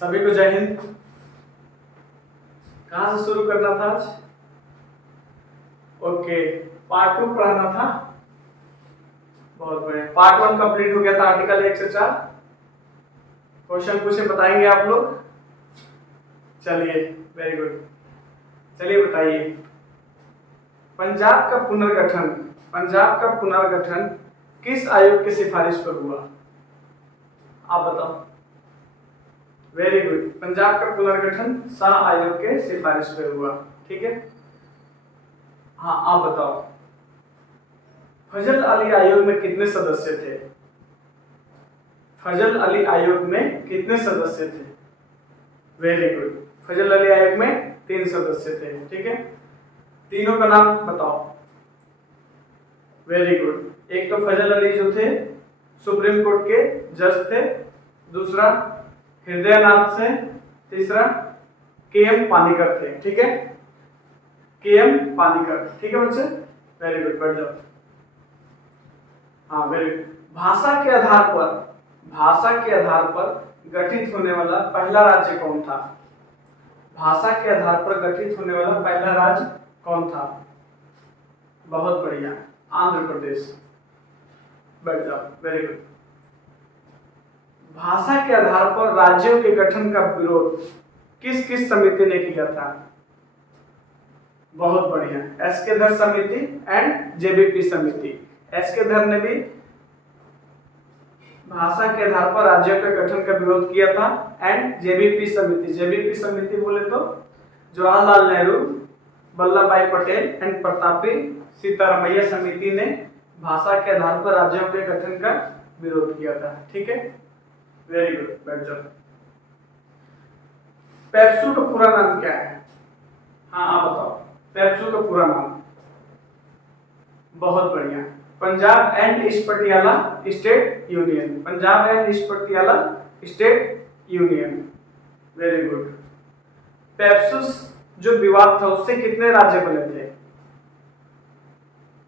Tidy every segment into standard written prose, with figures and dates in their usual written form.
सभी को जय हिंद। कहाँ से शुरू करना था आज? ओके, पार्ट 2 पढ़ाना था। बहुत बढ़िया। पार्ट 1 कंप्लीट हो गया था, आर्टिकल 1 से 4 क्वेश्चन पूछे, बताएंगे आप लोग। चलिए, वेरी गुड। चलिए बताइए, पंजाब का पुनर्गठन किस आयोग की सिफारिश पर हुआ? आप बताओ। वेरी गुड, पंजाब का पुनर्गठन शाह आयोग के सिफारिश पर हुआ। ठीक है, हाँ आप बताओ, फजल अली आयोग में कितने सदस्य थे? फजल अली आयोग में कितने सदस्य थे? वेरी गुड, फजल अली आयोग में 3 सदस्य थे। ठीक है, तीनों का नाम बताओ। वेरी गुड, एक तो फजल अली जो थे सुप्रीम कोर्ट के जज थे, दूसरा हृदयनाथ से, तीसरा के.एम. पानीकर थे। ठीक है, के.एम. पानीकर। ठीक है बच्चे, वेरी गुड, बढ़ जाओ। हाँ वेरी गुड। भाषा के आधार पर गठित होने वाला पहला राज्य कौन था? भाषा के आधार पर गठित होने वाला पहला राज्य कौन था? बहुत बढ़िया, आंध्र प्रदेश। बैठ जाओ, वेरी गुड। भाषा के आधार पर राज्यों के गठन का विरोध किस किस समिति ने किया था? बहुत बढ़िया, एस.के. धर समिति एंड जे.बी.पी. समिति। एस.के. धर ने भी भाषा के आधार पर राज्यों के गठन का विरोध किया था, एंड जे.बी.पी. समिति। जे.बी.पी. समिति बोले तो जवाहरलाल नेहरू, वल्लभ भाई पटेल एंड प्रतापी सीतारामैया समिति ने भाषा के आधार पर राज्यों के गठन का विरोध किया था। ठीक है, वेरी गुड, बैठ जाओ। पेप्सू का पूरा नाम क्या है? हाँ आप बताओ, पेप्सू का पूरा नाम। बहुत बढ़िया, Punjab and east Patiala state union. Punjab and east Patiala state union, very good. PEPSU जो विवाद था उससे कितने राज्य बने थे?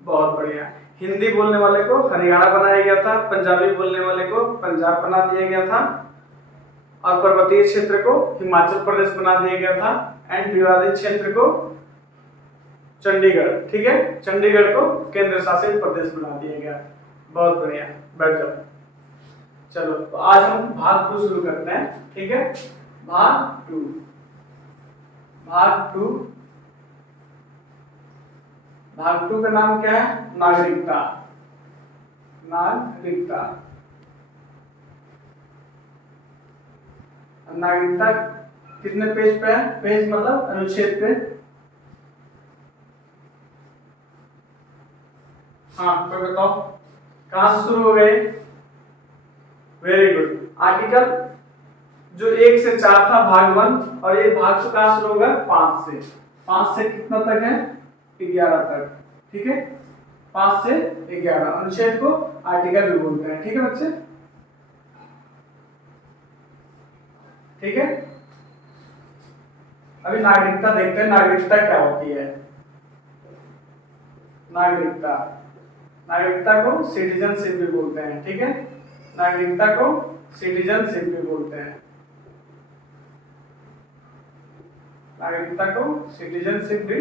बहुत बढ़िया, हिंदी बोलने वाले को हरियाणा बनाया गया था, पंजाबी बोलने वाले को पंजाब बना दिया गया था, और पर्वतीय क्षेत्र को हिमाचल प्रदेश बना दिया गया था, एंड विवादित क्षेत्र को चंडीगढ़, ठीक है, चंडीगढ़ को केंद्र शासित प्रदेश बना दिया गया। बहुत बढ़िया, बैठ जाओ। चलो तो आज हम भाग 2 शुरू करते हैं। ठीक है, भाग 2 का नाम क्या है? नागरिकता। नागरिकता कितने पेज पे है? पेज मतलब अनुच्छेद पे। हाँ कोई बताओ, कहां से शुरू हो गए? वेरी गुड, आर्टिकल जो 1 से 4 था भाग 1, और ये भाग से कहां शुरू होगा? 5 से कितना तक है? 11 तक। ठीक है, 5 से 11 अनुच्छेद को आर्टिकल भी बोलते हैं। ठीक है बच्चे, ठीक है। अभी नागरिकता देखते हैं, नागरिकता क्या होती है। नागरिकता को सिटीजनशिप भी बोलते हैं। ठीक है, नागरिकता को सिटीजनशिप भी बोलते हैं। नागरिकता को सिटीजनशिप भी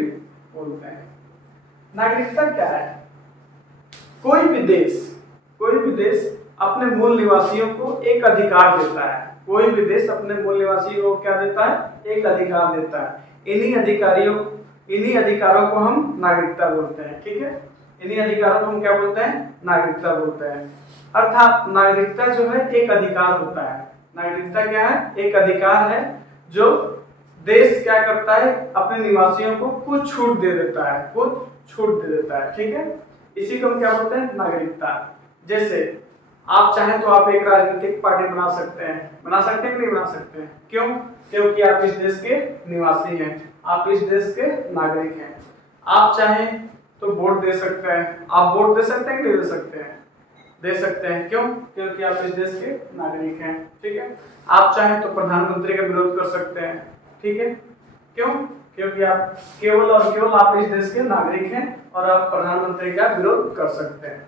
बोलते हैं। नागरिकता क्या है? कोई भी देश अपने मूल निवासियों को एक अधिकार देता है। कोई भी देश अपने मूल निवासियों को क्या देता है? एक अधिकार देता है। इन्हीं अधिकारों को हम नागरिकता बोलते हैं। ठीक है, इन्हीं अधिकारों को हम क्या बोलते हैं? नागरिकता बोलते हैं। अर्थात नागरिकता जो है एक अधिकार होता है। नागरिकता क्या है? एक अधिकार है जो देश क्या करता है? अपने निवासियों को कुछ छूट दे देता है। ठीक है, इसी को हम क्या बोलते हैं? नागरिकता। जैसे आप चाहें तो आप एक राजनीतिक पार्टी बना सकते हैं कि नहीं बना सकते हैं? क्यों? क्योंकि आप इस देश के निवासी हैं, आप इस देश के नागरिक हैं। आप चाहें तो वोट दे सकते हैं। आप वोट दे सकते हैं कि नहीं दे सकते हैं? दे सकते हैं। क्यों? क्योंकि आप इस देश के नागरिक हैं। ठीक है, आप चाहें तो प्रधानमंत्री का विरोध कर सकते हैं। ठीक है, क्यों? क्योंकि आप केवल और केवल आप इस देश के नागरिक हैं और आप प्रधानमंत्री का विरोध कर सकते हैं।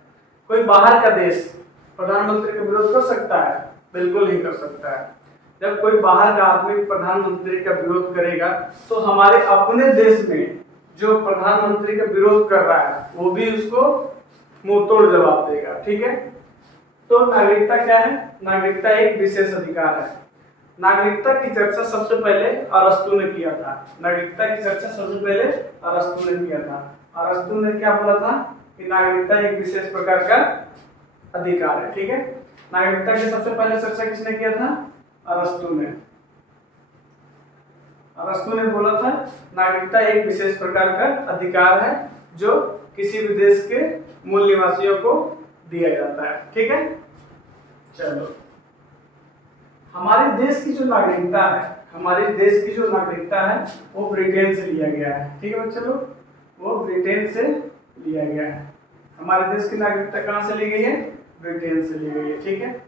कोई बाहर का देश प्रधानमंत्री का विरोध कर सकता है? बिल्कुल नहीं कर सकता है। जब कोई बाहर का आदमी प्रधानमंत्री का विरोध करेगा तो हमारे अपने देश में जो प्रधानमंत्री का विरोध कर रहा है वो भी उसको मुंह तोड़ जवाब देगा। ठीक है, तो नागरिकता क्या है? नागरिकता एक विशेष अधिकार है। नागरिकता की चर्चा सबसे पहले अरस्तु ने किया था। नागरिकता की चर्चा सबसे पहले अरस्तु ने किया था। अरस्तु ने क्या बोला था कि नागरिकता एक विशेष प्रकार का अधिकार है। ठीक है, नागरिकता की सबसे पहले चर्चा किसने किया था? अरस्तु ने। अरस्तु ने बोला था नागरिकता एक विशेष प्रकार का अधिकार है जो किसी भी देश के मूल निवासियों को दिया जाता है। ठीक है, चलो हमारे देश की जो नागरिकता है, हमारे देश की जो नागरिकता है वो ब्रिटेन से लिया गया है। ठीक है बच्चों लोग, वो ब्रिटेन से लिया गया है। हमारे देश की नागरिकता कहाँ से ली गई है? ब्रिटेन से ली गई है। ठीक है,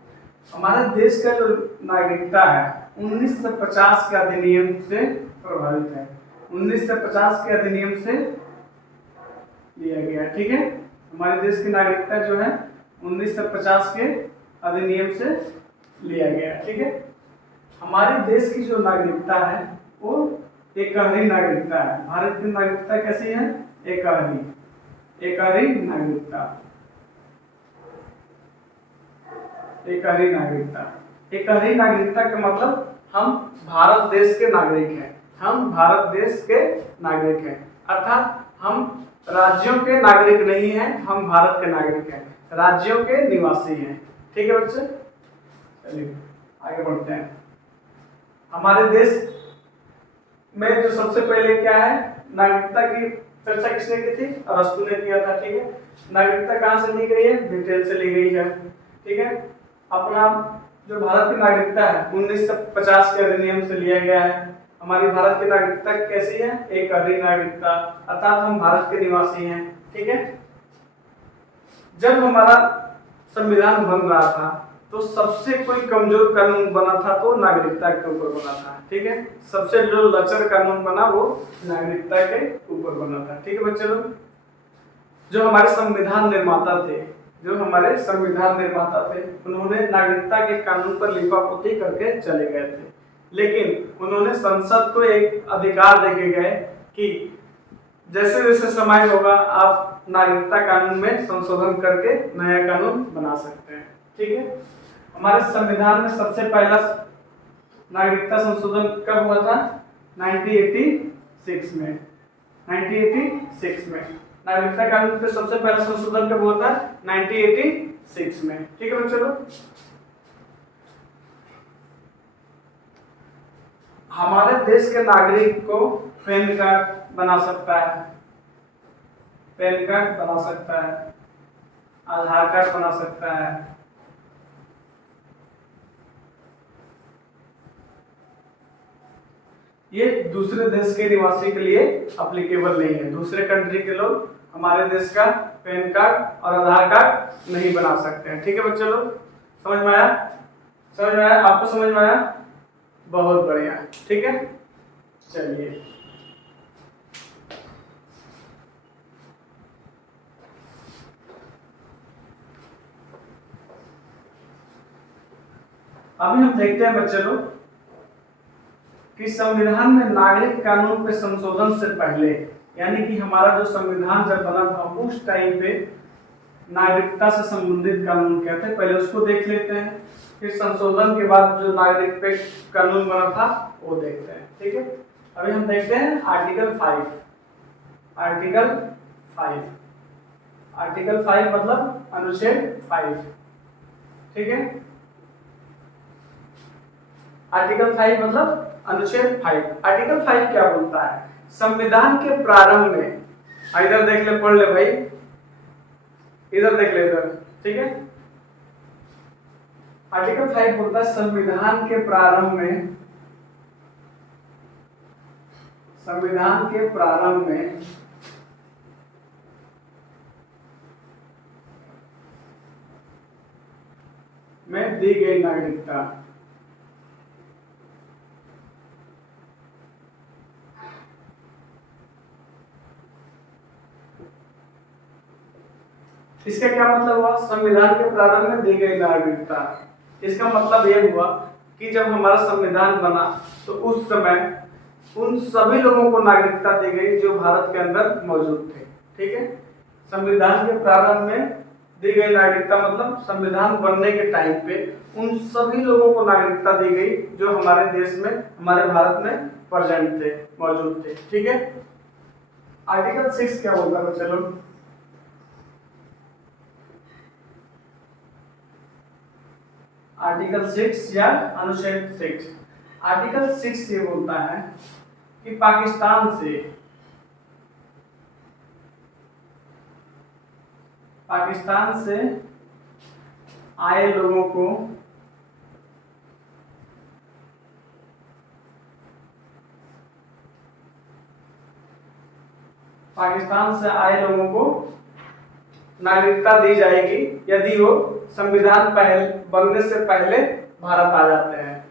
हमारे देश का जो नागरिकता है 1950 के अधिनियम से प्रभावित है। 1950 के अधिनियम से लिया गया है। ठीक है, हमारे देश की नागरिकता जो है 1950 के अधिनियम से लिया गया है। ठीक है, हमारे देश की जो नागरिकता है वो एकहरी नागरिकता है। भारत की नागरिकता कैसी है? एकहरी नागरिकता। एकहरी नागरिकता। एकहरी नागरिकता का मतलब हम भारत देश के नागरिक हैं। हम भारत देश के नागरिक हैं, अर्थात हम राज्यों के नागरिक नहीं हैं, हम भारत के नागरिक हैं, राज्यों के निवासी हैं। ठीक है बच्चे, चलिए आगे बढ़ते हैं। हमारे देश में जो सबसे पहले क्या है, नागरिकता की चर्चा किसने की थी? अरस्तु ने किया था। ठीक है, नागरिकता कहाँ से ली गई है? ब्रिटेन से ली गई है। ठीक है, अपना जो भारत की नागरिकता है 1950 के अधिनियम से लिया गया है। हमारी भारत की नागरिकता कैसी है? एकहरी नागरिकता, अर्थात हम भारत के निवासी हैं। ठीक है, जब हमारा संविधान बन रहा था तो सबसे कोई कमजोर कानून बना था तो नागरिकता के ऊपर बना था। ठीक है, सबसे जो लचर कानून बना वो नागरिकता के ऊपर बना था। ठीक है बच्चे लोग, जो हमारे संविधान निर्माता थे, उन्होंने नागरिकता के कानून पर लिपापोती करके चले गए थे, लेकिन उन्होंने संसद को एक अधिकार देके गए कि जैसे जैसे समय होगा आप नागरिकता कानून में संशोधन करके नया कानून बना सकते हैं। ठीक है, हमारे संविधान में सबसे पहला नागरिकता संशोधन कब हुआ था? 1986 में। 1986 में नागरिकता कानून पे सबसे पहला संशोधन कब हुआ था? 1986 में। ठीक है बच्चों लोग, हमारे देश के नागरिक को पैन कार्ड बना सकता है, पैन कार्ड बना सकता है, आधार कार्ड बना सकता है। ये दूसरे देश के निवासी के लिए एप्लीकेबल नहीं है। दूसरे कंट्री के लोग हमारे देश का पैन कार्ड और आधार कार्ड नहीं बना सकते हैं। ठीक है बच्चों लोग, समझ में आया? समझ में आया? आपको समझ में आया? बहुत बढ़िया। ठीक है, चलिए अभी हम देखते हैं बच्चे लोग कि संविधान में नागरिक कानून पे संशोधन से पहले, यानी कि हमारा जो संविधान जब बना था उस टाइम पे नागरिकता से संबंधित कानून क्या थे, पहले उसको देख लेते हैं, फिर संशोधन के बाद जो नागरिक पे कानून बना था वो देखते हैं। ठीक है, अभी हम देखते हैं आर्टिकल 5। आर्टिकल 5 मतलब अनुच्छेद 5। ठीक है, आर्टिकल 5 मतलब अनुच्छेद 5। आर्टिकल 5 क्या बोलता है? संविधान के प्रारंभ में, इधर देख ले, पढ़ ले भाई, इधर देख ले इधर। ठीक है, आर्टिकल 5 बोलता है संविधान के प्रारंभ में, संविधान के प्रारंभ में दी गई नागरिकता इसका क्या मतलब हुआ? संविधान के प्रारंभ में दी गई नागरिकता, इसका मतलब यह हुआ कि जब हमारा संविधान बना तो उस समय उन सभी लोगों को नागरिकता दी गई जो भारत के अंदर मौजूद थे। ठीक है, संविधान के प्रारंभ में दी गई नागरिकता मतलब संविधान बनने के टाइम पे उन सभी लोगों को नागरिकता दी गई जो हमारे देश में, हमारे भारत में प्रेजेंट थे, मौजूद थे। ठीक है, आर्टिकल 6 क्या बोलता है? चलो आर्टिकल 6 या अनुच्छेद 6, आर्टिकल 6 ये बोलता है कि पाकिस्तान से आए लोगों को नागरिकता दी जाएगी यदि वो संविधान बनने से पहले भारत आ जाते हैं।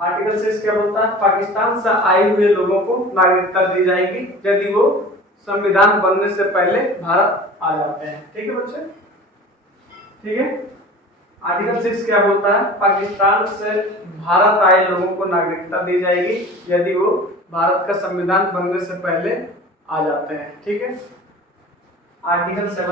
आर्टिकल 6 क्या बोलता है? पाकिस्तान से आए हुए लोगों को नागरिकता दी जाएगी यदि वो संविधान बनने से पहले भारत आ जाते हैं। ठीक है बच्चे, ठीक है। आर्टिकल 6 क्या बोलता है? पाकिस्तान से भारत आए लोगों को नागरिकता दी जाएगी यदि वो भारत का संविधान बनने से पहले आ जाते हैं। ठीक है। आर्टिकल 7